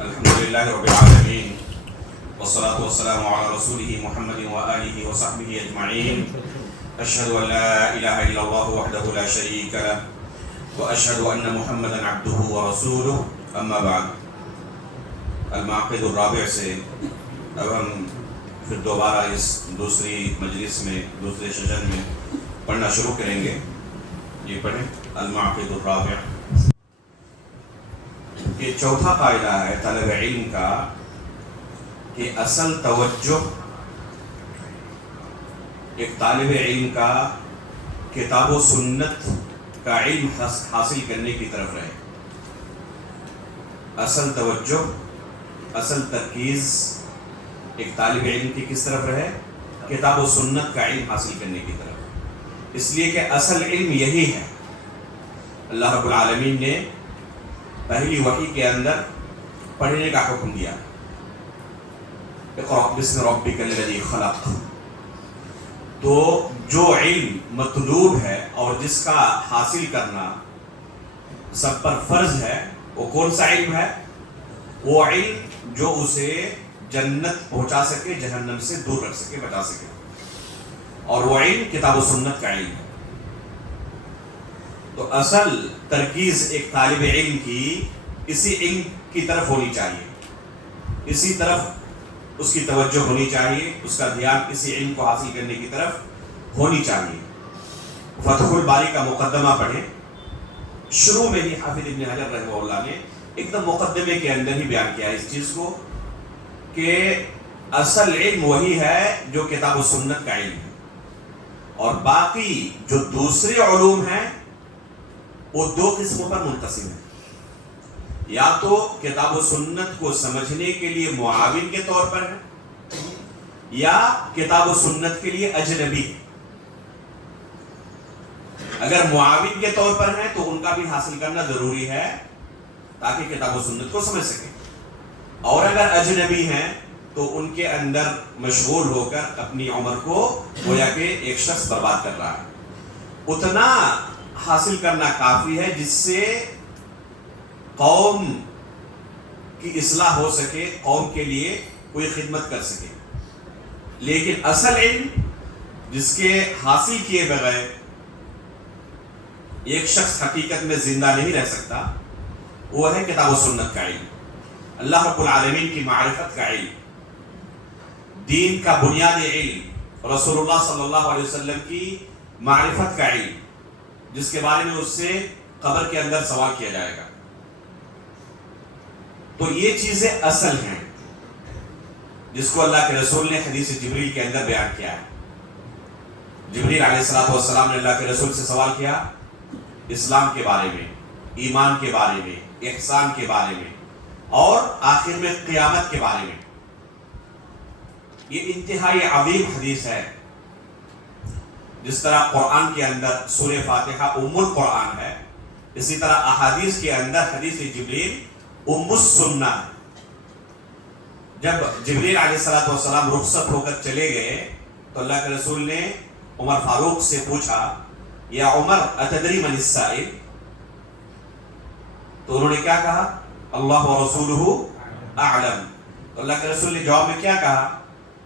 الحمدللہ رب العالمین والصلاة والسلام علی رسولہ محمد وآلہ وصحبہ اجمعین اشہد ان لا الہ الا اللہ وحدہ لا شریک لہ واشہد ان محمدا عبدہ ورسولہ اما بعد المعقد الرابع سے اب ہم پھر دوبارہ اس دوسری مجلس میں دوسرے سیشن میں پڑھنا شروع کریں گے. یہ پڑھیں المعقد الرابع. یہ چوتھا قاعدہ ہے طلب علم کا کہ اصل توجہ ایک طالب علم کا کتاب و سنت کا علم حاصل کرنے کی طرف رہے. اصل توجہ اصل ترکیز ایک طالب علم کی کس طرف رہے؟ کتاب و سنت کا علم حاصل کرنے کی طرف. اس لیے کہ اصل علم یہی ہے. اللہ رب العالمین نے پہلی وحی کے اندر پڑھنے کا حکم دیا. اقرأ بسم ربک الذی خلق. تو جو علم مطلوب ہے اور جس کا حاصل کرنا سب پر فرض ہے وہ کون سا علم ہے؟ وہ علم جو اسے جنت پہنچا سکے، جہنم سے دور رکھ سکے، بچا سکے. اور وہ علم کتاب و سنت کا علم ہے. تو اصل ترکیز ایک طالب علم کی اسی علم کی طرف ہونی چاہیے، اسی طرف اس کی توجہ ہونی چاہیے، اس کا دھیان اسی علم کو حاصل کرنے کی طرف ہونی چاہیے. فتح الباری کا مقدمہ پڑھیں. شروع میں ہی حافظ ابن حجر رحمہ اللہ نے ایک دم مقدمے کے اندر ہی بیان کیا اس چیز کو کہ اصل علم وہی ہے جو کتاب و سنت کا علم ہے، اور باقی جو دوسرے علوم ہیں وہ دو قسموں پر منقسم ہیں. یا تو کتاب و سنت کو سمجھنے کے لیے معاون کے طور پر ہے، یا کتاب و سنت کے لیے اجنبی ہے. اگر معاون کے طور پر ہیں تو ان کا بھی حاصل کرنا ضروری ہے تاکہ کتاب و سنت کو سمجھ سکیں. اور اگر اجنبی ہیں تو ان کے اندر مشغول ہو کر اپنی عمر کو گویا کہ ایک شخص برباد کر رہا ہے. اتنا حاصل کرنا کافی ہے جس سے قوم کی اصلاح ہو سکے، قوم کے لیے کوئی خدمت کر سکے. لیکن اصل علم جس کے حاصل کیے بغیر ایک شخص حقیقت میں زندہ نہیں رہ سکتا وہ ہے کتاب و سنت کا علم، اللہ رب العالمین کی معرفت کا علم، دین کا بنیادی علم، رسول اللہ صلی اللہ علیہ وسلم کی معرفت کا علم جس کے بارے میں اس سے قبر کے اندر سوال کیا جائے گا. تو یہ چیزیں اصل ہیں جس کو اللہ کے رسول نے حدیث جبریل کے اندر بیان کیا ہے. جبریل علیہ السلام نے اللہ کے رسول سے سوال کیا اسلام کے بارے میں، ایمان کے بارے میں، احسان کے بارے میں، اور آخر میں قیامت کے بارے میں. یہ انتہائی عظیم حدیث ہے. جس طرح قرآن کے اندر سورہ فاتحہ ام القرآن ہے، اسی طرح احادیث کے اندر حدیث جبریل ام السنہ ہے. جب جبریل علیہ السلام رخصت ہو کر چلے گئے تو اللہ کے رسول نے عمر فاروق سے پوچھا یا عمر اتدری من السائل؟ تو انہوں نے کیا کہا؟ اللہ ورسولہ اعلم. تو اللہ کے رسول نے جواب میں کیا کہا؟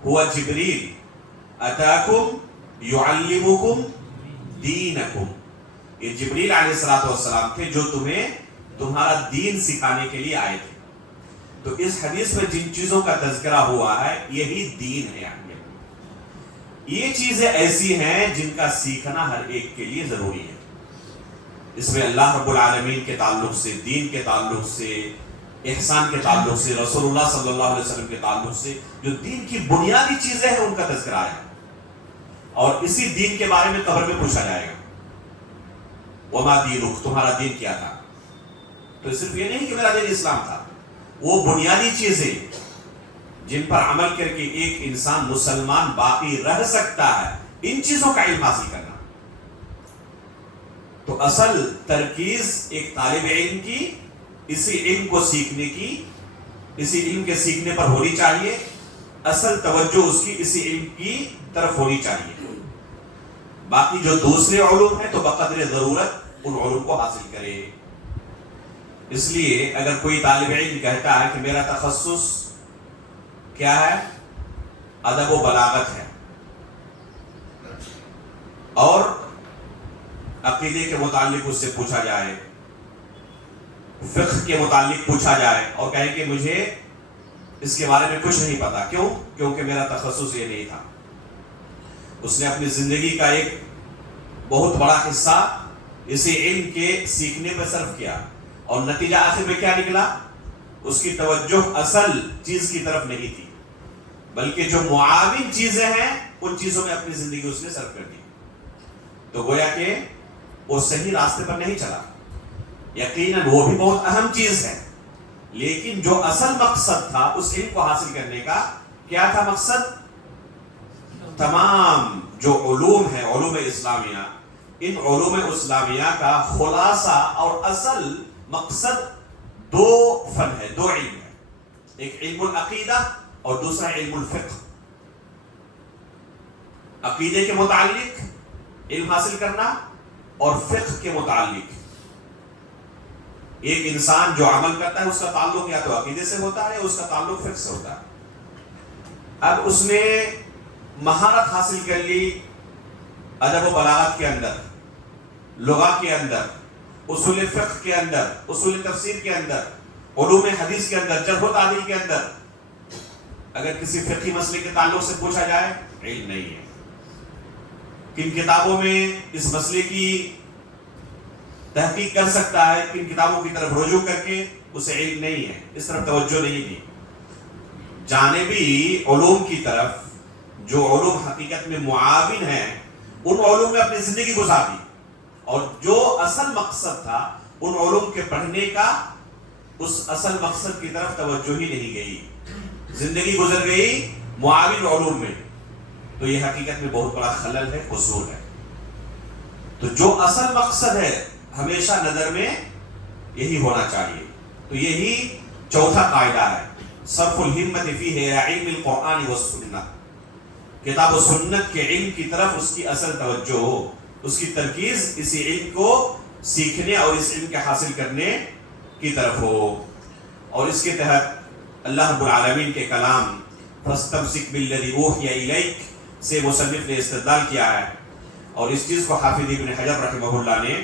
ہوا جبریل اتاکم یعلمکم دینکم. یہ جبریل علیہ السلام تھے جو تمہیں تمہارا دین سکھانے کے لیے آئے تھے. تو اس حدیث میں جن چیزوں کا تذکرہ ہوا ہے یہی دین ہے. یہ چیزیں ایسی ہیں جن کا سیکھنا ہر ایک کے لیے ضروری ہے. اس میں اللہ رب العالمین کے تعلق سے، دین کے تعلق سے، احسان کے تعلق سے، رسول اللہ صلی اللہ علیہ وسلم کے تعلق سے جو دین کی بنیادی چیزیں ہیں ان کا تذکرہ ہے. اور اسی دین کے بارے میں قبر میں پوچھا جائے گا وما دینک، تمہارا دین کیا تھا؟ تو صرف یہ نہیں کہ میرا دین اسلام تھا، وہ بنیادی چیزیں جن پر عمل کر کے ایک انسان مسلمان باقی رہ سکتا ہے، ان چیزوں کا علم حاصل کرنا. تو اصل ترکیز ایک طالب علم کی اسی علم کو سیکھنے کی، اسی علم کے سیکھنے پر ہونی چاہیے. اصل توجہ اس کی اسی علم کی طرف ہونی چاہیے. باقی جو دوسرے علوم ہیں تو بقدر ضرورت ان علوم کو حاصل کرے. اس لیے اگر کوئی طالب علم کہتا ہے کہ میرا تخصص کیا ہے، ادب و بلاغت ہے، اور عقیدے کے متعلق اس سے پوچھا جائے، فقہ کے متعلق پوچھا جائے، اور کہے کہ مجھے اس کے بارے میں کچھ نہیں پتا، کیوں؟ کیونکہ میرا تخصص یہ نہیں تھا. اس نے اپنی زندگی کا ایک بہت بڑا حصہ اسی علم کے سیکھنے پہ صرف کیا، اور نتیجہ آخر میں کیا نکلا؟ اس کی توجہ اصل چیز کی طرف نہیں تھی، بلکہ جو معاون چیزیں ہیں ان چیزوں میں اپنی زندگی اس نے صرف کر دی. تو گویا کہ وہ صحیح راستے پر نہیں چلا. یقیناً وہ بھی بہت اہم چیز ہے، لیکن جو اصل مقصد تھا اس علم کو حاصل کرنے کا، کیا تھا مقصد؟ تمام جو علوم ہیں، علوم اسلامیہ، ان علوم اسلامیہ کا خلاصہ اور اصل مقصد دو فن ہے، دو علم ہے. ایک علم العقیدہ اور دوسرا علم الفقہ. عقیدے کے متعلق علم حاصل کرنا اور فقہ کے متعلق. ایک انسان جو عمل کرتا ہے اس کا تعلق یا تو عقیدے سے ہوتا ہے یا اس کا تعلق فقہ سے ہوتا ہے. اب اس نے مہارت حاصل کر لی ادب و بلاغت کے اندر، لغت کے اندر، اصول فقہ کے اندر، اصول تفسیر کے اندر، علوم حدیث کے اندر، جرح و تعدیل کے اندر. اگر کسی فقہی مسئلے کے تعلق سے پوچھا جائے، علم نہیں ہے. کن کتابوں میں اس مسئلے کی تحقیق کر سکتا ہے، کن کتابوں کی طرف رجوع کر کے، اسے علم نہیں ہے، اس طرف توجہ نہیں دی. جانبی علوم کی طرف، جو علوم حقیقت میں معاون ہیں، ان علوم میں اپنی زندگی گزار دی، اور جو اصل مقصد تھا ان علوم کے پڑھنے کا، اس اصل مقصد کی طرف توجہ ہی نہیں گئی. زندگی گزر گئی معاون علوم میں. تو یہ حقیقت میں بہت بڑا خلل ہے، قصور ہے. تو جو اصل مقصد ہے ہمیشہ نظر میں یہی ہونا چاہیے. تو یہی چوتھا قاعدہ ہے، صرف الہمت فیہ الی علم القرآن والسنہ. کتاب و سنت کے علم کی طرف اس کی اصل توجہ ہو، اس کی ترکیز اسی علم کو سیکھنے اور اس علم کے حاصل کرنے کی طرف ہو. اور اس کے تحت اللہ رب العالمین کے کلام فاستمسک بالذی اوحی الیک سے مصنف نے استدلال کیا ہے، اور اس چیز کو حافظ ابن حجر رحمہ اللہ نے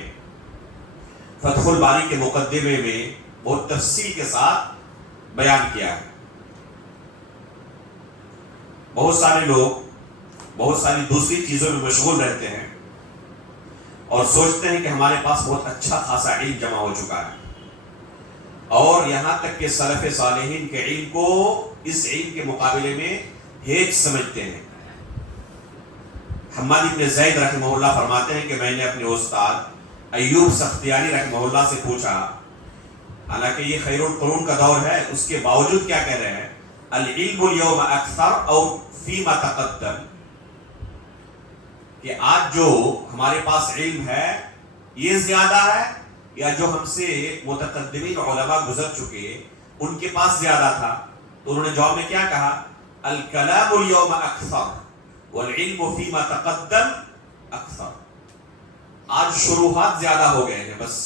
فتح الباری کے مقدمے میں بہت تفصیل کے ساتھ بیان کیا ہے. بہت سارے لوگ بہت ساری دوسری چیزوں میں مشغول رہتے ہیں اور سوچتے ہیں کہ ہمارے پاس بہت اچھا خاصا علم جمع ہو چکا ہے، اور یہاں تک کہ سلف صالحین کے علم کو اس علم کے مقابلے میں ہیچ سمجھتے ہیں. حماد بن زید رحمہ اللہ فرماتے ہیں کہ میں نے اپنے استاد ایوب سختیانی رحمہ اللہ سے پوچھا، حالانکہ یہ خیر القرون کا دور ہے، اس کے باوجود کیا کہہ رہے ہیں؟ العلم اليوم اکثر او فیما تقدم، کہ آج جو ہمارے پاس علم ہے یہ زیادہ ہے یا جو ہم سے متقدمین علماء گزر چکے ان کے پاس زیادہ تھا؟ تو انہوں نے جواب میں کیا کہا؟ الکلام اليوم اکثر والعلم فیما تقدم اکثر. آج شروحات زیادہ ہو گئے ہیں بس،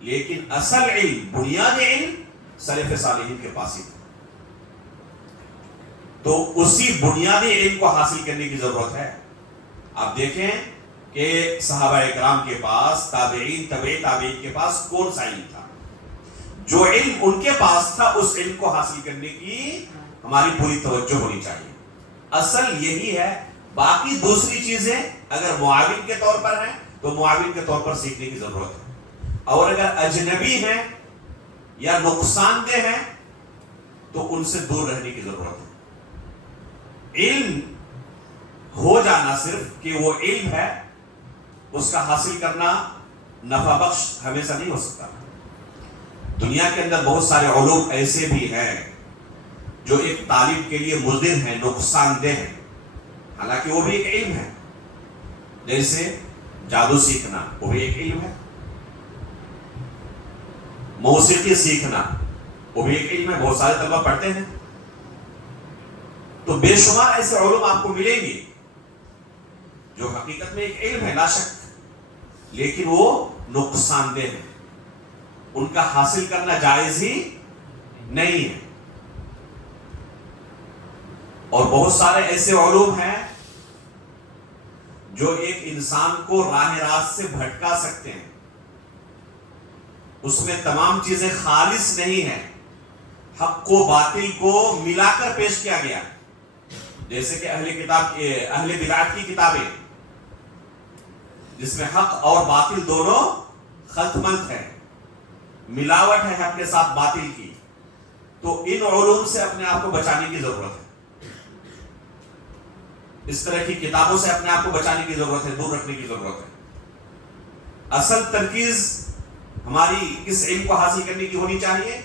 لیکن اصل علم، بنیادی علم سلف صالحین کے پاس ہی تھا. تو اسی بنیادی علم کو حاصل کرنے کی ضرورت ہے. آپ دیکھیں کہ صحابہ اکرام کے پاس، تابعین، تبع تابعین کے پاس کون سا علم تھا؟ جو علم ان کے پاس تھا اس علم کو حاصل کرنے کی ہماری پوری توجہ ہونی چاہیے. اصل یہی ہے. باقی دوسری چیزیں اگر معاون کے طور پر ہیں تو معاون کے طور پر سیکھنے کی ضرورت ہے، اور اگر اجنبی ہیں یا نقصان دہ ہیں تو ان سے دور رہنے کی ضرورت ہے. علم ہو جانا صرف کہ وہ علم ہے، اس کا حاصل کرنا نفع بخش ہمیشہ نہیں ہو سکتا. دنیا کے اندر بہت سارے علوم ایسے بھی ہیں جو ایک طالب کے لیے مضر ہیں، نقصان دہ ہیں، حالانکہ وہ بھی ایک علم ہے. جیسے جادو سیکھنا، وہ بھی ایک علم ہے. موسیقی سیکھنا، وہ بھی ایک علم ہے، بہت سارے طلبہ پڑھتے ہیں. تو بے شمار ایسے علوم آپ کو ملیں گے جو حقیقت میں ایک علم ہے لا شک، لیکن وہ نقصان دہ ہے. ان کا حاصل کرنا جائز ہی نہیں ہے. اور بہت سارے ایسے علوم ہیں جو ایک انسان کو راہ راست سے بھٹکا سکتے ہیں. اس میں تمام چیزیں خالص نہیں ہیں، حق و باطل کو ملا کر پیش کیا گیا. جیسے کہ اہل بدعت کی کتابیں جس میں حق اور باطل دونوں خلط ملط ہے، ملاوٹ ہے حق کے ساتھ باطل کی. تو ان علوم سے اپنے آپ کو بچانے کی ضرورت ہے. اس طرح کی کتابوں سے اپنے آپ کو بچانے کی ضرورت ہے، دور رکھنے کی ضرورت ہے. اصل ترکیز ہماری اس علم کو حاصل کرنے کی ہونی چاہیے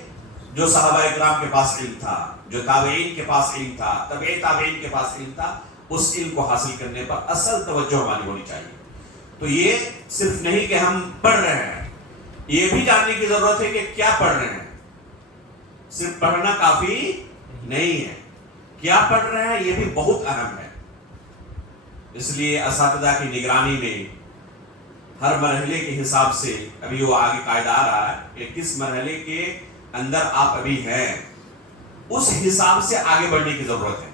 جو صحابہ اکرام کے پاس علم تھا، جو تابعین کے پاس علم تھا، تبع تابعین کے پاس علم تھا. اس علم کو حاصل کرنے پر اصل توجہ ہماری ہونی چاہیے. تو یہ صرف نہیں کہ ہم پڑھ رہے ہیں، یہ بھی جاننے کی ضرورت ہے کہ کیا پڑھ رہے ہیں. صرف پڑھنا کافی نہیں ہے، کیا پڑھ رہے ہیں یہ بھی بہت اہم ہے. اس لیے اساتذہ کی نگرانی میں ہر مرحلے کے حساب سے ابھی وہ آگے قاعدہ آ رہا ہے کہ کس مرحلے کے اندر آپ ابھی ہیں، اس حساب سے آگے بڑھنے کی ضرورت ہے.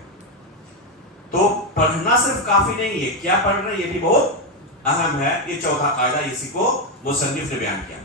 تو پڑھنا صرف کافی نہیں ہے، کیا پڑھ رہے ہیں یہ بھی بہت اہم ہے. یہ چوتھا قاعدہ اسی کو مصنف نے بیان کیا.